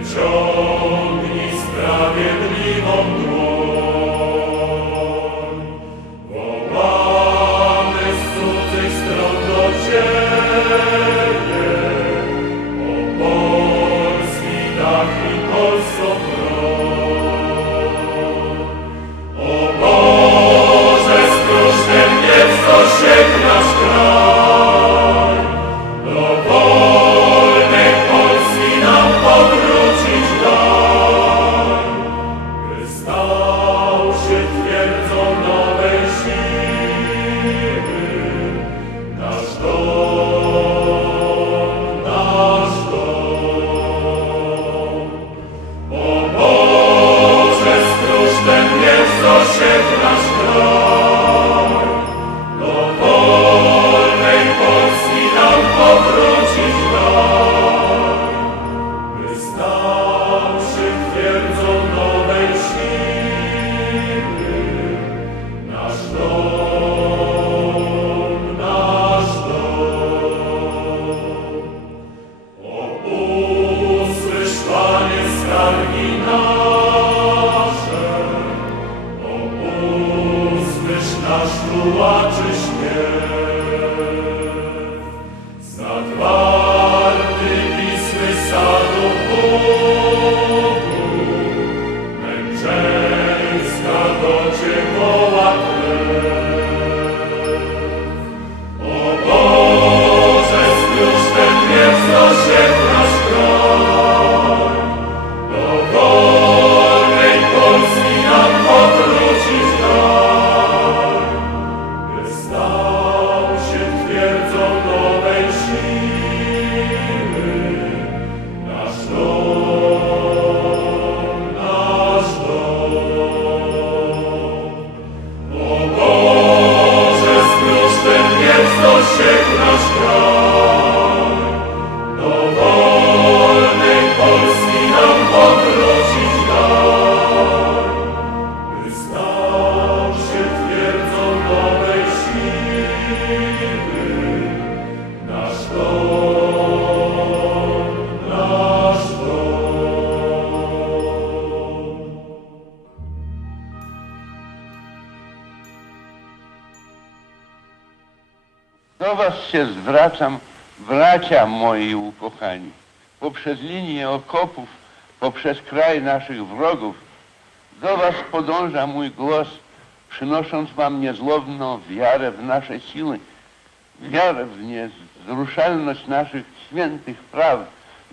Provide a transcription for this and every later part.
Rejoice. Do was się zwracam, bracia moi ukochani. Poprzez linię okopów, poprzez kraj naszych wrogów, do was podąża mój głos, przynosząc wam niezłomną wiarę w nasze siły, wiarę w niezruszalność naszych świętych praw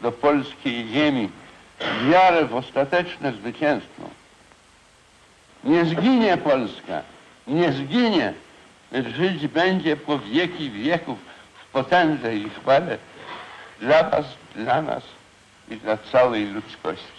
do polskiej ziemi, wiarę w ostateczne zwycięstwo. Nie zginie Polska, nie zginie, lecz żyć będzie po wieki wieków w potędze i chwale dla was, dla nas i dla całej ludzkości.